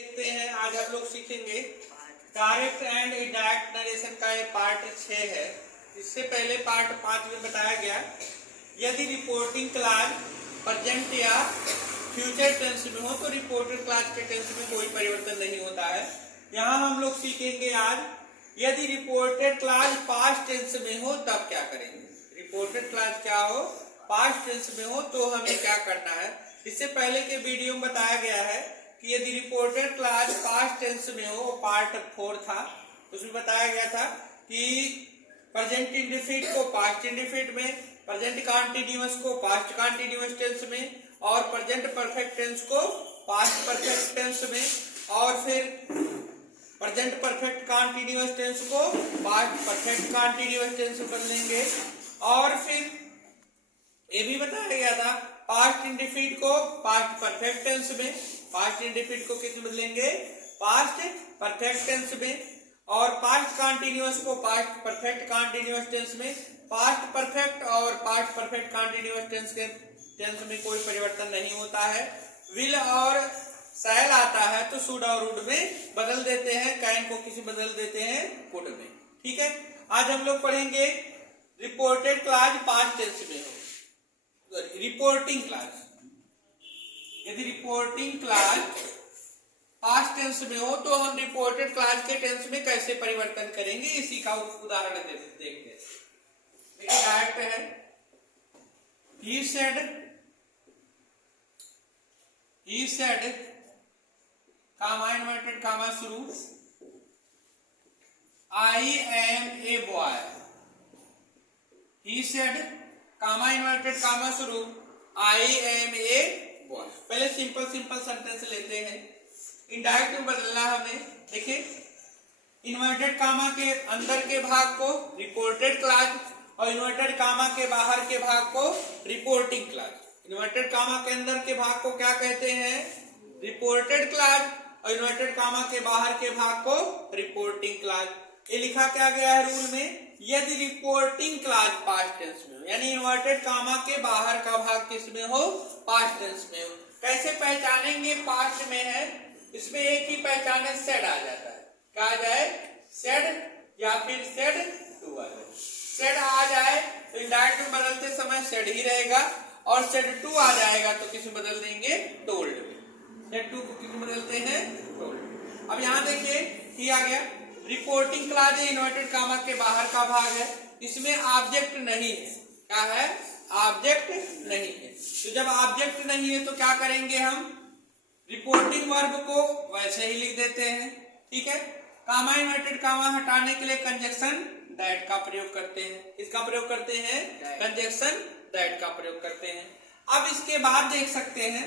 देखते हैं। आज हम लोग सीखेंगे डायरेक्ट एंड इनडायरेक्ट नरेशन का ये पार्ट 6 है। इससे पहले पार्ट 5 में बताया गया यदि रिपोर्टिंग क्लॉज प्रेजेंट या फ्यूचर टेंस में हो तो रिपोर्टेड क्लॉज के टेंस में कोई परिवर्तन नहीं होता है। यहाँ हम लोग सीखेंगे आज यदि रिपोर्टेड क्लॉज पास्ट टेंस में हो तब क्या करेंगे। रिपोर्टेड क्लॉज क्या हो, पास्ट टेंस में हो तो हमें क्या करना है। इससे पहले के वीडियो में बताया गया है कि यदि रिपोर्टेड क्लॉज पास्ट टेंस में हो, पार्ट 4 था, उसमें बताया गया था कि प्रेजेंट इंडेफिनिट को पास्ट इंडेफिनिट में, प्रेजेंट कंटीन्यूअस को पास्ट कंटीन्यूअस टेंस में और प्रेजेंट परफेक्ट टेंस को पास्ट परफेक्ट टेंस में और फिर प्रेजेंट परफेक्ट कंटीन्यूअस टेंस को पास्ट परफेक्ट कंटीन्यूअस टेंस में बदलेंगे। और फिर ये भी बताया गया था पास्ट इंडेफिनिट को पास्ट परफेक्ट टेंस में, पास्ट इंडेफिनिट को किस बदलेंगे, पास्ट परफेक्ट टेंस में, और पास्ट कंटीन्यूअस को पास्ट परफेक्ट कंटीन्यूअस टेंस में। पास्ट परफेक्ट और पास्ट परफेक्ट कंटीन्यूअस टेंस के टेंस में कोई परिवर्तन नहीं होता है। विल और शैल आता है तो शुड और वुड में बदल देते हैं, कैन को किसी बदल देते हैं कुड में। ठीक है, आज हम लोग पढ़ेंगे रिपोर्टेड क्लॉज पास्ट टेंस में हो। रिपोर्टिंग क्लॉज, यदि रिपोर्टिंग क्लॉज पास्ट टेंस में हो तो हम रिपोर्टेड क्लॉज के टेंस में कैसे परिवर्तन करेंगे, इसी का उदाहरण देखते हैं। डायरेक्ट है he said comma inverted comma शुरू I am a boy। he said comma inverted comma शुरू I am a boy। पहले सिंपल सेंटेंस लेते हैं। इनडायरेक्ट में बदलना हमें, देखिए इन्वर्टेड कामा के अंदर के भाग को रिपोर्टेड क्लॉज और इन्वर्टेड कामा के बाहर के भाग को रिपोर्टिंग क्लॉज। इन्वर्टेड कामा के अंदर के भाग को क्या कहते हैं, रिपोर्टेड क्लॉज, और इन्वर्टेड कामा के बाहर के भाग को रिपोर्टिंग क्लॉज। ये लिखा क्या गया है रूल में, यदि रिपोर्टिंग क्लॉज पास्ट टेंस में हो, यानी इन्वर्टेड कामा के बाहर का भाग किस में हो, पास्ट टेंस में हो। कैसे पहचानेंगे पास्ट में है, इसमें एक ही पहचान है, सेड आ जाता है। क्या आ जाए, सेड या फिर सेड टू आ जाए। सेड आ जाए तो इनडायरेक्ट में बदलते समय सेड ही रहेगा, और सेड टू आ जाएगा तो किस में बदल देंगे, टोल्ड में। सेड टू को किस में बदलते हैं, टोल्ड। अब यहाँ देखिए ही आ गया। रिपोर्टिंग क्लॉज इन्वर्टेड कामा के बाहर का भाग है, इसमें ऑब्जेक्ट नहीं है। क्या है, ऑब्जेक्ट नहीं है। तो जब ऑब्जेक्ट नहीं है तो क्या करेंगे हम, रिपोर्टिंग वर्ब को वैसे ही लिख देते हैं। ठीक है, कामा इन्वर्टेड कामा हटाने के लिए कंजक्शन दैट का प्रयोग करते हैं। इसका प्रयोग करते हैं, कंजक्शन दैट का प्रयोग करते हैं। अब इसके बाद देख सकते हैं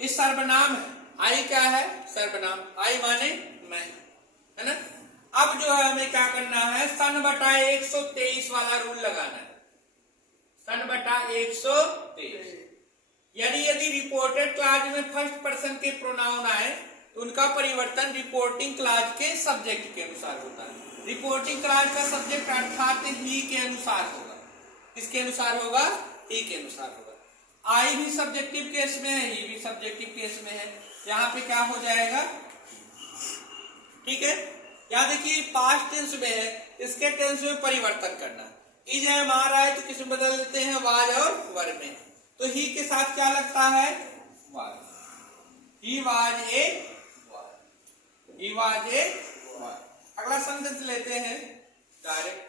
ये सर्वनाम है, आई क्या है, सर्वनाम, आई माने मैं, है ना। अब जो है हमें क्या करना है, सन बटा 123 वाला रूल लगाना है। सन बटा 123। यदि रिपोर्टेड क्लॉज में फर्स्ट पर्सन के प्रोनाउन आए तो उनका परिवर्तन रिपोर्टिंग क्लॉज के सब्जेक्ट के अनुसार होता है। रिपोर्टिंग क्लॉज का सब्जेक्ट अर्थात ही के अनुसार होगा। किसके अनुसार होगा, ही के अनुसार होगा। आई भी सब्जेक्टिव केस में है, ही भी सब्जेक्टिव केस में है। यहाँ पे क्या हो जाएगा, ठीक है, यहाँ देखिए पास्ट टेंस में है, इसके टेंस में परिवर्तन करना। इज है हमारा है तो किसमें बदल देते हैं, वाज और वर में। तो ही के साथ क्या लगता है, वाज। He was a was, he was a was. अगला सेंटेंस लेते हैं direct.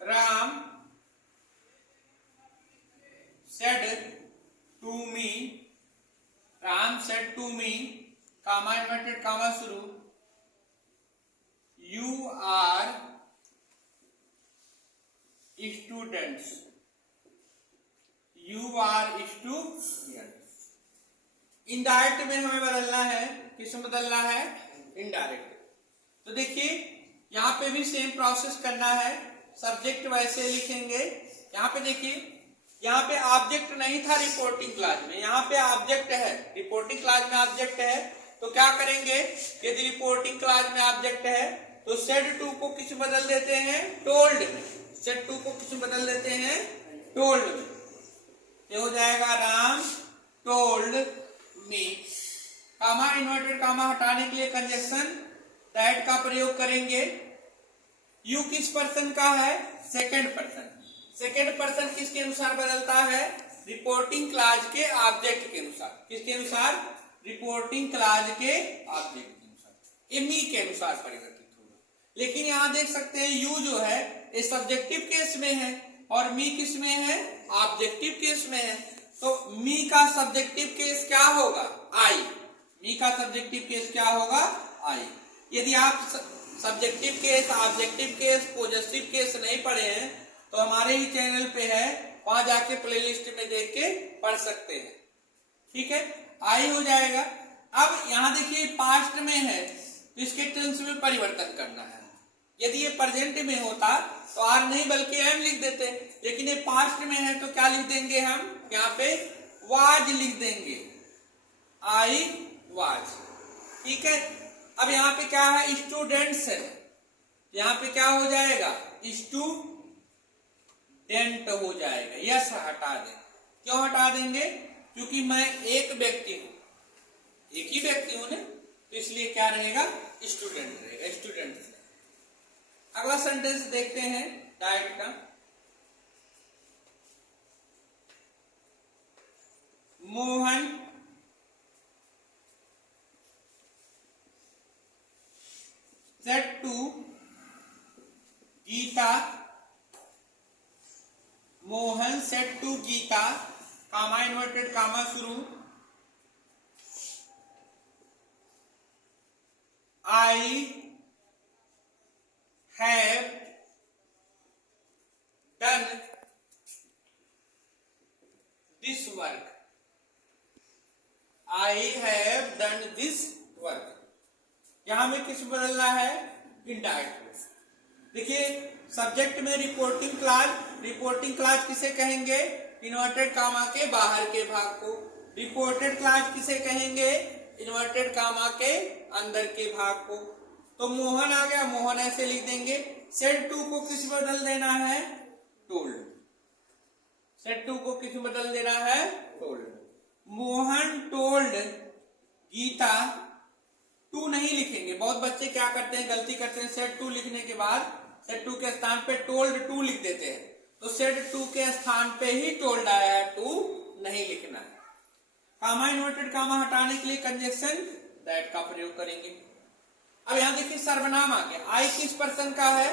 Ram said to me, Ram said to me, comma inverted comma शुरू, you are students, you are students. Indirect में हमें बदलना है, किसमें बदलना है, इनडायरेक्ट। तो देखिए यहाँ पे भी सेम प्रोसेस करना है। सब्जेक्ट वैसे लिखेंगे। यहाँ पे देखिए, यहाँ पे ऑब्जेक्ट नहीं था रिपोर्टिंग क्लॉज में, यहाँ पे ऑब्जेक्ट है। रिपोर्टिंग क्लॉज में ऑब्जेक्ट है तो क्या करेंगे, यदि रिपोर्टिंग क्लॉज में ऑब्जेक्ट है तो सेड टू को किस बदल देते हैं, टोल्ड में। सेड टू को किस बदल देते हैं, टोल्ड में। ये हो जाएगा राम told me। कामा इन्वर्टेड कामा हटाने के लिए कंजक्शन दैट का प्रयोग करेंगे। यू किस पर्सन का है? Second person. सेकंड पर्सन किसके अनुसार बदलता है? रिपोर्टिंग क्लॉज के ऑब्जेक्ट के अनुसार। किसके अनुसार? रिपोर्टिंग क्लॉज के ऑब्जेक्ट के अनुसार, ये मी के अनुसार परिवर्तित होगा। लेकिन यहां देख सकते हैं यू जो है ये सब्जेक्टिव केस में है और मी किस में है? ऑब्जेक्टिव केस में है। तो मी का सब्जेक्टिव केस क्या होगा? आई। मी का सब्जेक्टिव केस क्या होगा? आई। यदि आप subjective case, objective case, positive case नहीं पढ़े हैं तो हमारे ही चैनल पे है, वहां जाके प्लेलिस्ट में देख के पढ़ सकते हैं। ठीक है, आई हो जाएगा। अब यहां देखिए पास्ट में है तो इसके टेंस में परिवर्तन करना है। यदि ये प्रेजेंट में होता तो आर नहीं बल्कि एम लिख देते, लेकिन ये पास्ट में है तो क्या लिख देंगे हम? यहाँ पे वाज लिख देंगे, आई वाज। ठीक है, अब यहाँ पे क्या है? स्टूडेंट्स है, यहाँ पे क्या हो जाएगा? स्टूडेंट हो जाएगा। यस हटा दें। क्यों हटा देंगे? क्योंकि मैं एक व्यक्ति हूं, एक ही व्यक्ति हूं ना, तो इसलिए क्या रहेगा? स्टूडेंट रहेगा, स्टूडेंट। अगला सेंटेंस देखते हैं डायरेक्ट का। Mohan said to Gita. Mohan said to Gita, comma inverted comma शुरू, I have done this work। I have done this work। यहां में किस बदलना है? इनडायरेक्ट। देखिए सब्जेक्ट में रिपोर्टिंग क्लॉज, रिपोर्टिंग क्लॉज किसे कहेंगे? इन्वर्टेड कामा के बाहर के भाग को। रिपोर्टेड क्लॉज किसे कहेंगे? इन्वर्टेड कामा के अंदर के भाग को। तो मोहन आ गया, मोहन ऐसे लिख देंगे। सेड टू को किस बदल देना है? टोल्ड। सेड टू को किस बदल देना है? Told. Mohan told Gita, to नहीं लिखेंगे। बहुत बच्चे क्या करते हैं? गलती करते हैं, सेड टू लिखने के बाद सेड टू के स्थान पे टोल्ड टू लिख देते हैं। तो सेड टू के स्थान पे ही टोल्ड आया है, टू नहीं लिखना है। कामा इन्वर्टेड कामा हटाने के लिए कंजक्शन दैट का प्रयोग करेंगे। अब यहां देखिए सर्वनाम आ गया। आई किस पर्सन का है?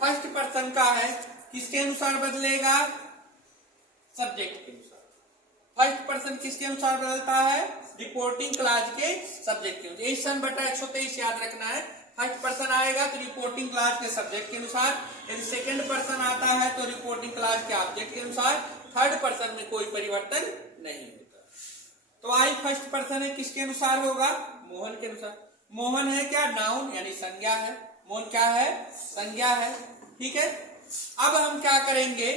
फर्स्ट पर्सन का है। किसके अनुसार बदलेगा? सब्जेक्ट के अनुसार। फर्स्ट पर्सन किसके अनुसार बदलता है? रिपोर्टिंग क्लॉज के सब्जेक्ट के अनुसार। 1/123 याद रखना है। फर्स्ट पर्सन आएगा तो रिपोर्टिंग क्लॉज के सब्जेक्ट के अनुसार। यदि सेकंड पर्सन आता है तो रिपोर्टिंग क्लॉज के ऑब्जेक्ट के अनुसार। थर्ड पर्सन में कोई परिवर्तन नहीं होता। तो आई फर्स्ट पर्सन है, किसके अनुसार होगा? मोहन के अनुसार। मोहन है क्या? नाउन यानी संज्ञा है। मोहन क्या है? संज्ञा है। ठीक है, अब हम क्या करेंगे?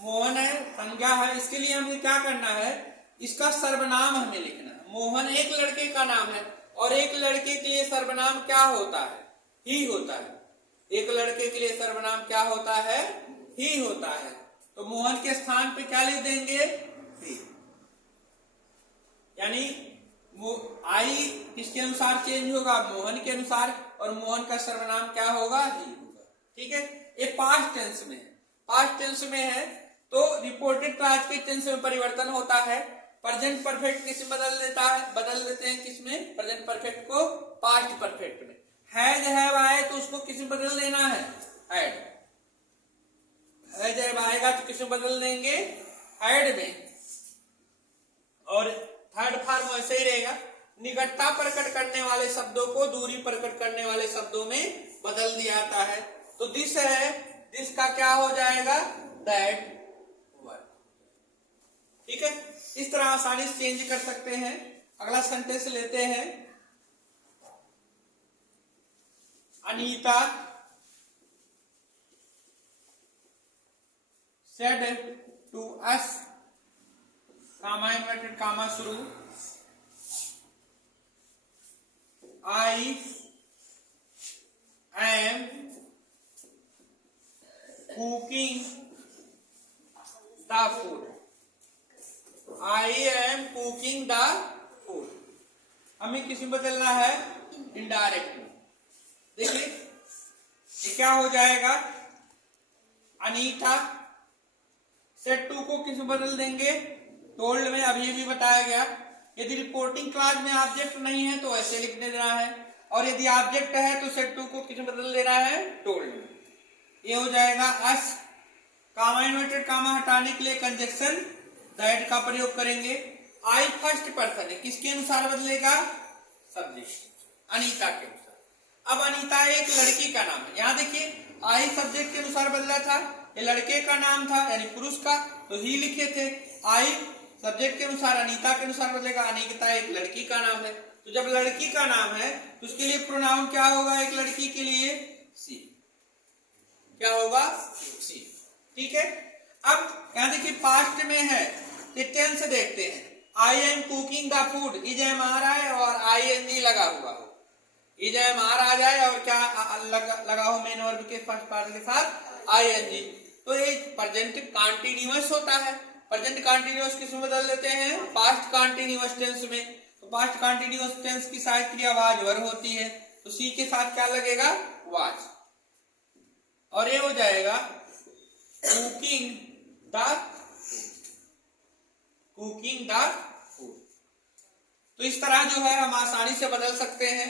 मोहन है, संज्ञा है, इसके लिए हमें क्या करना है? इसका सर्वनाम हमें लिखना है। मोहन एक लड़के का नाम है और एक लड़के के लिए सर्वनाम क्या होता है? ही होता है। एक लड़के के लिए सर्वनाम क्या होता है? ही होता है। तो मोहन के स्थान पे क्या लिख देंगे? ही। यानी आई किसके अनुसार चेंज होगा? मोहन के अनुसार। और मोहन का सर्वनाम क्या होगा? ही होगा। ठीक है, ये पास्ट टेंस में है। पास्ट टेंस में है तो रिपोर्टेड क्लॉज के टेंस में परिवर्तन होता है। प्रेजेंट परफेक्ट किस बदल देता है? बदल देते हैं किसमें? प्रेजेंट परफेक्ट को पास्ट परफेक्ट में। हैज हैव आए तो उसको किस में बदल देना है? हैड। हैज हैव आएगा तो किस में बदल देंगे? हैड में। और थर्ड फॉर्म वैसे ही रहेगा। निकटता प्रकट करने वाले शब्दों को दूरी प्रकट करने वाले शब्दों में बदल दिया जाता है। तो दिस है, दिस का क्या हो जाएगा? That work. ठीक है, इस तरह आसानी से चेंज कर सकते हैं। अगला सेंटेंस लेते हैं। Anita said to us, comma inverted comma शुरू, I am cooking the food. I am cooking the food, हमें किस में बदलना है, इनडायरेक्ट में। देखिए ये क्या हो जाएगा, अनीता, सेट टू को किस में बदल देंगे, टोल्ड में। अभी भी बताया गया, यदि रिपोर्टिंग क्लास में ऑब्जेक्ट नहीं है तो ऐसे लिख देना है, और यदि ऑब्जेक्ट है तो सेट टू को किस में बदल देना है, टोल्ड में। ये हो जाएगा अस। कामा इन्वर्टेड कामा हटाने के लिए कंजक्शन दैट का प्रयोग करेंगे। आई फर्स्ट पर्सन है, किसके अनुसार बदलेगा, सब्जेक्ट, अनीता के अनुसार। अब अनीता एक लड़की का नाम है, यहाँ देखिए आई सब्जेक्ट के अनुसार बदला था, ये लड़के का नाम था यानी पुरुष का, तो ही लिखे थे। आई सब्जेक्ट के अनुसार अनीता के अनुसार बदलेगा, अनीता एक लड़की का नाम है। तो जब लड़की का नाम है तो उसके लिए प्रोनाउन क्या होगा, एक लड़की के लिए सी, क्या होगा, सी। ठीक है। अब यहाँ देखिए पास्ट में है, टेंस देखते हैं। I am cooking the food, इज एम आ रहा है और आई एन जी लगा हुआ हो, इज एम आर आ जाए और क्या लगा हो, मेन वर्ब के फर्स्ट पार्ट के साथ आई एन जी, तो ये प्रेजेंट कॉन्टिन्यूअस होता है। प्रेजेंट कॉन्टिन्यूअस किस में बदल देते हैं, पास्ट कॉन्टिन्यूअस टेंस में। तो पास्ट कॉन्टिन्यूअस टेंस की सहायक क्रिया वाज वर होती है, तो सी के साथ क्या लगेगा, वाज, और ये हो जाएगा कुकिंग द फूड। तो इस तरह जो है हम आसानी से बदल सकते हैं।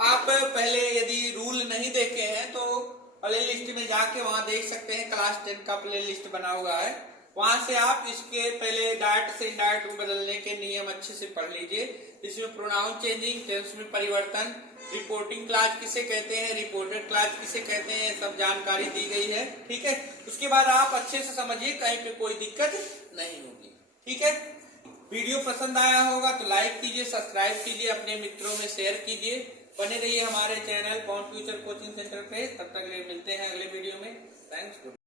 आप पहले यदि रूल नहीं देखे हैं तो प्ले लिस्ट में जाके वहां देख सकते हैं, क्लास 10 का प्ले लिस्ट बना हुआ है, वहां से आप इसके पहले डायरेक्ट से इनडायरेक्ट में बदलने के नियम अच्छे से पढ़ लीजिए। इसमें प्रोनाउन चेंजिंग, टेंस में परिवर्तन, रिपोर्टिंग क्लास किसे कहते हैं, रिपोर्टेड क्लास किसे कहते हैं, सब जानकारी दी गई है। ठीक है, उसके बाद आप अच्छे से समझिए, कहीं पे कोई दिक्कत नहीं होगी। ठीक है, वीडियो पसंद आया होगा तो लाइक कीजिए, सब्सक्राइब कीजिए, अपने मित्रों में शेयर कीजिए, बने रहिए हमारे channel pond future coaching centre पे। तब तक मिलते हैं अगले वीडियो में। थैंक्स।